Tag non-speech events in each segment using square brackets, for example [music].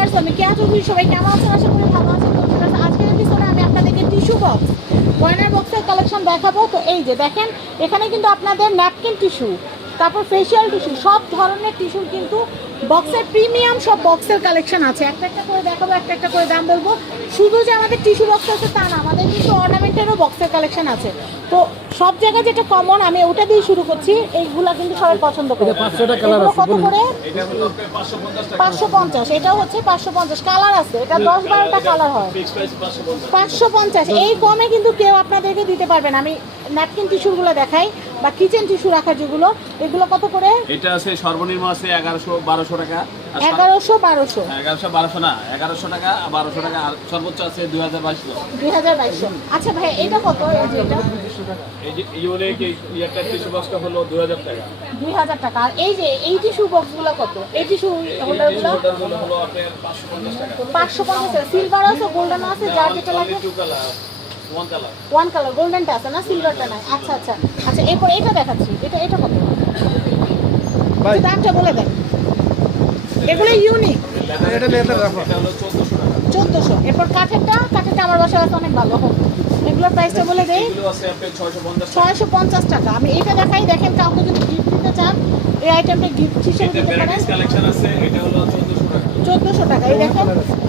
Viewers আমি কেয়া চৌধুরী সবাই কেমন আছেন আশা করি ভালো আছেন তো viewers, আজকের এপিসোডে আমি আপনাদেরকে টিস্যু বক্স গয়নার বক্সের কালেকশন দেখাবো। তো এই যে দেখেন এখানে কিন্তু আপনাদের ন্যাপকিন টিস্যু তারপর ফেশিয়াল টিস্যু সব ধরনের টিস্যুর কিন্তু বক্সের প্রিমিয়াম সব বক্সের কালেকশন আছে। একটা একটা করে দেখাবো একটা একটা করে দাম বলব। শুধু যে আমাদের টিস্যু বক্স আছে তা না আমাদের কিন্তু অর্নামেন্টেরও বক্সের কালেকশন আছে। তো সব জায়গায় যেটা কমন আমি ওটা দিয়ে শুরু করছি। এইগুলা কিন্তু সবাই পছন্দ করে। কত করে? এটা হলো আপনার 550 টাকা। পাঁচশো পঞ্চাশ এটাও হচ্ছে পাঁচশো পঞ্চাশ। কালার আছে এটা দশ বারোটা কালার হয়। ফিক্স প্রাইস 550 পাঁচশো পঞ্চাশ এই কমে কিন্তু কেউ আপনাদেরকে দিতে পারবেন আমি ন্যাপকিন টিস্যুগুলো দেখাই বা কিচেন টিস্যু রাখার যেগুলো এগুলো কত করে? এটা আছে সর্বনিম্ন আছে 1100 1200 টাকা। সর- এগারোশো বারোশো। 1100 1200 না 1100 টাকা আর 1200 টাকা আর সর্বোচ্চ আছে 2200 দুই হাজার বাইশশো। আচ্ছা ভাই এটা কত? এই যে এটা? ইউনিক ইয়ারটা টিস্যু বক্সটা হলো 2000 টাকা। দুই হাজার টাকা। আর এই যে এই টিস্যু বক্সগুলো কত? এই টিস্যু হোল্ডারগুলো? হলো হলো আপনার 550 টাকা। পাঁচশো পঞ্চাশ সিলভার আছে গোল্ডেন আছে যার যেটা লাগে। Two colour one colour one colour গোল্ডেনটা আছে না? সিলভারটা নাই। আচ্ছা আচ্ছা। আচ্ছা এরপর এটা দেখাচ্ছি। এটা এটা কত? দামটা বলে দেন। এগুলো ইউনিক এটা লেটার রাখো। এটা হলো 1400 টাকা চোদ্দোশো। এরপর কাঠেরটা কাঠেরটা আমার বাসায় আছে অনেক ভালো। এগুলোর প্রাইসটা বলে দেই। এগুলো আছে আপনার 650 টাকা ছয়শো পঞ্চাশ টাকা। আমি এটা দেখাই দেখেন কাউকে যদি গিফট দিতে চান এই আইটেমটা গিফট হিসেবে এটা দিতে পারেন। ভ্যারাইটিস কালেকশন আছে এটা হলো 1400 টাকা। চোদ্দোশো টাকা। এই দেখেন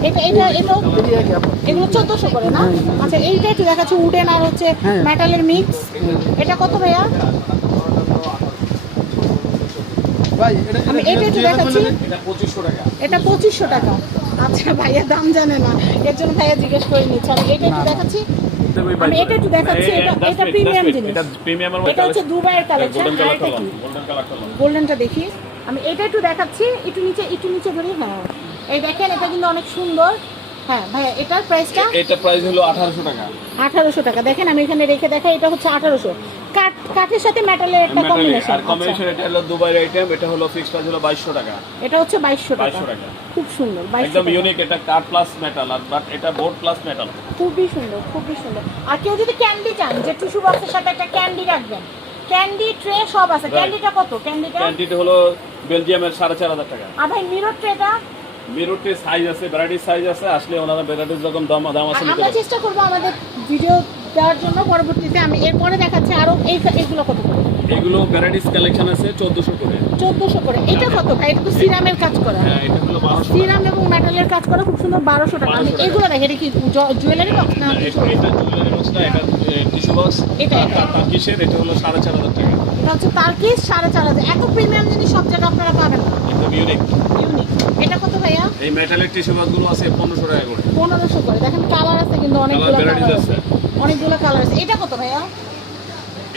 এটা এটা এটাও এটি এগুলো চোদ্দোশো করে না? আচ্ছা এইটা একটু দেখাচ্ছি উডেন আর হচ্ছে হ্যাঁ। মেটালের মিক্স এটা কত ভাইয়া? ভাই এটা আমি এটা একটু দেখাচ্ছি। এটা 2500 টাকা। এটা পঁচিশশো টাকা। আচ্ছা ভাইয়া দাম জানে না। এর জন্য ভাইয়া জিজ্ঞেস করে নিচ্ছে। আমি এটা একটু দেখাচ্ছি। আমি এটা একটু দেখাচ্ছি, এটা- এটা premium জিনিস। এটা হচ্ছে দুবাইয়ের কালেকশন গোল্ডেন আর এটা কি? গোল্ডেনটা দেখি। আমি এটা একটু দেখাচ্ছি। একটু নিচে একটু নিচে ধরি। হ্যাঁ। এই দেখেন এটা কিন্তু অনেক সুন্দর। হ্যাঁ ভাইয়া এটার প্রাইসটা এটা প্রাইস হলো 1800 টাকা। আঠারোশো টাকা। দেখেন আমি এখানে রেখে দেখাই। এটা হচ্ছে আঠারোশো। কাঠ কাঠের সাথে মেটালের একটা কম্বিনেশন আর কম্বিনেশন এটা হলো দুবাইয়ের আইটেম এটা হলো ফিক্স প্রাইস হলো 2200 টাকা। এটা হচ্ছে বাইশশো টাকা। 2200 টাকা। খুব সুন্দর একদম ইউনিক এটা কাঠ প্লাস মেটাল আর বাট এটা বোর্ড প্লাস মেটাল খুবই সুন্দর খুবই সুন্দর। আর কেউ যদি ক্যান্ডি চান যে টিস্যু বক্সের সাথে একটা ক্যান্ডি রাখবেন ক্যান্ডি ট্রে সব আছে. ক্যান্ডিটা কত? ক্যান্ডিটা ক্যান্ডিটা হলো বেলজিয়ামের 4500 টাকা। আর ভাই মিরর ট্রেটা মিরুটে সাইজ আছে ভ্যারাইটিস সাইজ আছে আসলে ওনারা ভ্যারাইটিস রকম দাম দাম আছে আমরা চেষ্টা করব আমাদের ভিডিও দেওয়ার জন্য পরবর্তীতে আমি এরপরে দেখাচ্ছি আরও এই এগুলো কত করে? এগুলো ভ্যারাইটিস কালেকশন আছে 1400 করে। চোদ্দশো করে। এটা কত? ভাই এটা তো সিরামের কাজ করা। হ্যাঁ এটা হলো 1200 সিরাম এবং মেটালের কাজ করা খুব সুন্দর বারোশো টাকা। আমি 1200 এগুলো দেখি এটা কি জুয়েলারি বক্স না এটা জুয়েলারি বক্স না এটা টিস্যু বক্স এটা, এটা। কিসের? এটা হলো 4500 টাকা। এটা হচ্ছে তার্কিস সাড়ে চার হাজার। এত প্রিমিয়াম জিনিস সব জায়গায় আপনারা পাবেন না। একদম ইউনিক ইউনিক এটা কত ভাইয়া? এই মেটালের টিস্যু বক্সগুলো আছে 1500 টাকা করে। পনেরোশো করে। দেখেন কালার আছে কিন্তু অনেকগুলো কালার আছে। অনেকগুলো কালার আছে। এটা কত ভাইয়া?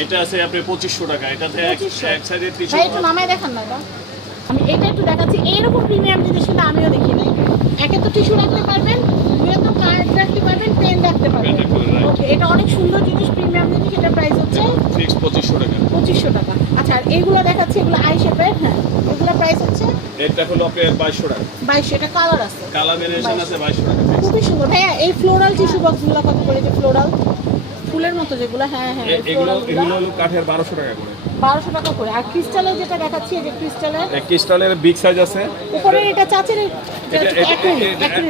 এটা আছে আপনি 2500 টাকা। এটাতে এক 2500 সাইডে ভাই একটু নামাই দেখান না এটা। আমি এটা একটু দেখাচ্ছি। এইরকম প্রিমিয়াম জিনিস কিন্তু আমিও দেখি নাই। একে তো টিস্যু রাখতে পারবেন কার্ড রাখতে পারবেন পেন রাখতে পারবেন Pen রাখতে পারবেন, right. ওকে এটা অনেক সুন্দর জিনিস প্রিমিয়াম জিনিস এটা প্রাইস হচ্ছে ফিক্স 2500 টাকা। পঁচিশশো টাকা। আচ্ছা আর দেখাচ্ছি এগুলো আই শেপের হ্যাঁ এগুলো প্রাইস হচ্ছে এটা হলো আপনার 2200 টাকা। বাইশশো এটা কালার আছে। কালার ভেরিয়েশন আছে 2200 টাকা। খুবই সুন্দর। ভাইয়া এই ফ্লোরাল টিস্যু বক্সগুলো কত করে? যে ফ্লোরাল ফুলের মতো যেগুলো হ্যাঁ হ্যাঁ এ- এগুলো এগুলো হলো কাঠের বারোশো টাকা করে। বারোশো টাকা করে। আর ক্রিস্টালের যেটা দেখাচ্ছি এই যে ক্রিস্টালের এক ক্রিস্টালের বিগ সাইজ আছে। উপরে এটা চাচের এটা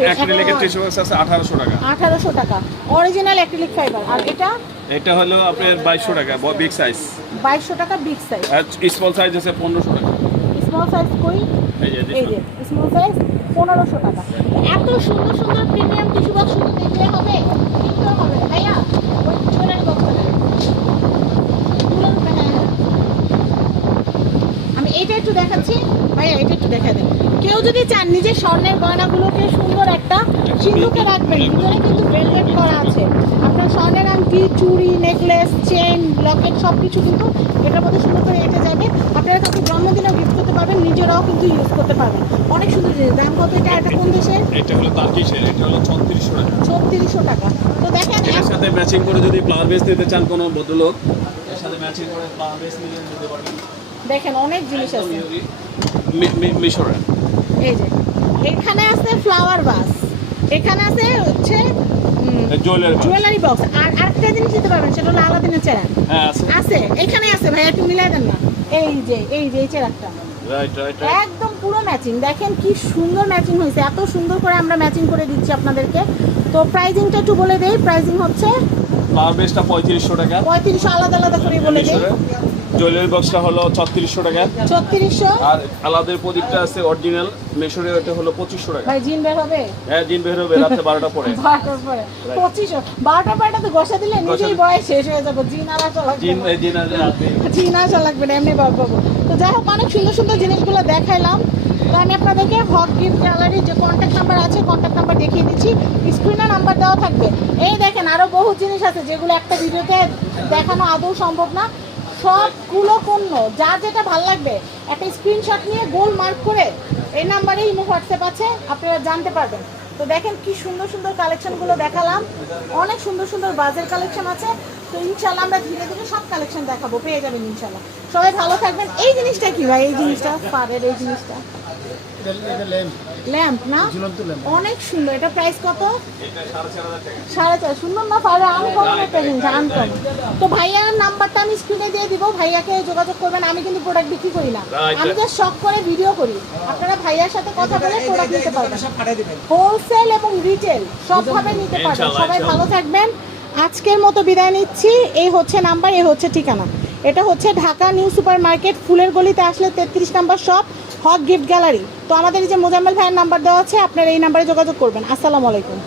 অ্যাক্রিলিকের টিস্যু আছে 1800 টাকা। আঠারোশো টাকা। অরিজিনাল অ্যাক্রিলিক ফাইবার আর এটা? এটা হলো আপনার 2200 টাকা বিগ সাইজ বাইশশো টাকা বিগ সাইজ আর স্মল সাইজ আছে 1500 টাকা। স্মল সাইজ কই? এই যে স্মল সাইজ পনেরোশো টাকা। এত সুন্দর সুন্দর প্রিমিয়াম টিস্যু বক্স দেখলে হবে? কিনতে হবে না, ভাইয়া ওই জুয়েলারি বক্সটা আমি এইটা একটু দেখাচ্ছি ভাইয়া এটা একটু দেখা দেন কেউ যদি চান নিজের স্বর্ণের গয়নাগুলোকে সুন্দর একটা সিন্ধুকে রাখবেন ভিতরে কিন্তু ভেলভেট করা আছে। আপনার স্বর্ণের আংটি চুড়ি নেকলেস চেন লকেট সব কিছু কিন্তু এটার মধ্যে সুন্দর করে এটা যাবে। আপনারা কাউকে জন্মদিনেও গিফট করতে পারবেন নিজেরাও কিন্তু ইউজ করতে পারবেন। অনেক সুন্দর জিনিস। দাম কত এটা? এটা কোন দেশের? এটা হলো তার্কিশের এটা হলো 3600 টাকা। ছত্রিশশো টাকা। তো দেখেন এর সাথে ম্যাচিং করে যদি ফ্লাওয়ার বেস নিতে চান কোনো ভদ্রলোক এর সাথে ম্যাচিং করে ফ্লাওয়ার বেস নিয়ে নিতে পারবেন। দেখেন অনেক জিনিস আছে। মি- মি- এই যে এখানে আছে ফ্লাওয়ার বাস এখানে আছে হচ্ছে জুয়েলারি বক্স আর আরেকটা জিনিস দিতে পারবেন সেটা হলো আলাদিনের চেরাক হ্যাঁ আছে। এখানে আছে ভাই একটু মিলাই দেন না। এই যে এই যে এই চেরাকটা একদম পুরো ম্যাচিং দেখেন কি সুন্দর ম্যাচিং হয়েছে এত সুন্দর করে আমরা ম্যাচিং করে দিচ্ছি আপনাদেরকে। তো প্রাইজিংটা একটু বলে দেই প্রাইজিং হচ্ছে ফ্লাওয়ার বেসটা পঁয়ত্রিশশো টাকা। পঁয়ত্রিশশো আলাদা আলাদা করে বলে দেই। জুয়েলারি বক্সটা হলো ছত্রিশশো টাকা। ছত্রিশশো? আর আলাদা প্রদীপটা আছে অরিজিনাল মেশরে ওটা হলো পঁচিশশো টাকা। ভাই জিন বের হবে? হ্যাঁ দিন বের হবে রাতে বারোটা পরে। [laughs] বারোটার পরে। পঁচিশশো? বারোটার পরে তো ঘষা দিলে নিজেই বয়স শেষ হয়ে যাবে। জিন আর আসা লাগবে জিন। জিন জিন আসা লাগবে না এমনি বাবু তো যাই হোক অনেক সুন্দর সুন্দর জিনিসগুলো দেখাইলাম। তো আমি আপনাদেরকে হক গিফট গ্যালারির যে কন্ট্যাক্ট নাম্বার আছে কন্ট্যাক্ট নাম্বার দেখিয়ে দিচ্ছি। স্ক্রিনে নাম্বার দেওয়া থাকবে। এই দেখেন আরও বহু জিনিস আছে যেগুলো একটা ভিডিওতে দেখানো আদৌ সম্ভব না। সবগুলো পণ্য, যা যেটা ভালো লাগবে, একটা স্ক্রিনশট নিয়ে গোল মার্ক করে এই নাম্বারেই ইমো হোয়াটসঅ্যাপ আছে, আপনারা জানতে পারবেন। তো দেখেন কি সুন্দর সুন্দর কালেকশনগুলো দেখালাম। অনেক সুন্দর সুন্দর বাজের কালেকশন আছে। তো ইনশাল্লাহ আমরা ধীরে ধীরে সব কালেকশন দেখাবো, পেয়ে যাবেন ইনশাল্লাহ সবাই ভালো থাকবেন। এই জিনিসটা কি ভাই? এই জিনিসটা পারের এই জিনিসটা। ল্যাম্প না? অনেক সুন্দর। এটা প্রাইস কত? সাড়ে চার সুন্দর না পারে? আনকমন একটা জিনিস আনকমন। তো ভাইয়ার নাম্বারটা আমি স্ক্রিনে দিয়ে দিব। ভাইয়াকে যোগাযোগ করবেন। আমি কিন্তু প্রোডাক্ট বিক্রি করি না. আমি শখ করে ভিডিও করি। আপনারা ভাইয়ার সাথে কথা বলে প্রোডাক্ট নিতে পারবেন। হোলসেল এবং রিটেল সবভাবে নিতে পারবেন। সবাই ভালো থাকবেন। আজকের মতো বিদায় নিচ্ছি। এই হচ্ছে নাম্বার এই হচ্ছে ঠিকানা। এটা হচ্ছে ঢাকা নিউ সুপার মার্কেট ফুলের গলিতে আসলে তেত্রিশ number shop Haque gift gallery. তো আমাদের এই যে মোজাম্মেল ভাইয়ের নাম্বার দেওয়া আছে, আপনারা এই নাম্বারে যোগাযোগ করবেন। আসসালামু আলাইকুম।